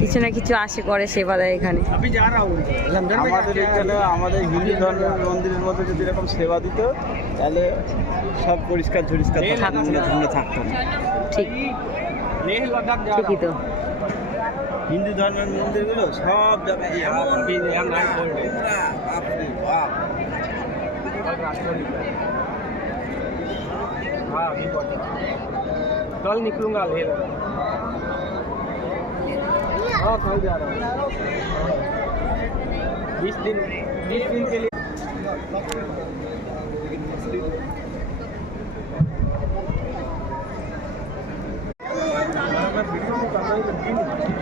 কিছু না কিছু আসে করে সেবা দেয় এখানে। আমাদের এখানে আমাদের হিন্দু ধর্মের মন্দিরের মধ্যে যদি এরকম সেবা দিত তাহলে সব পরিষ্কার ঝরিষ্কার থাকতো না। ঠিক, ঠিকই তো। হিন্দু ধর্মের মন্দিরগুলো সব জায়গায় कल निकलूंगा ले हाँ कल जा रहा हूँ 20 दिन के लिए वीडियो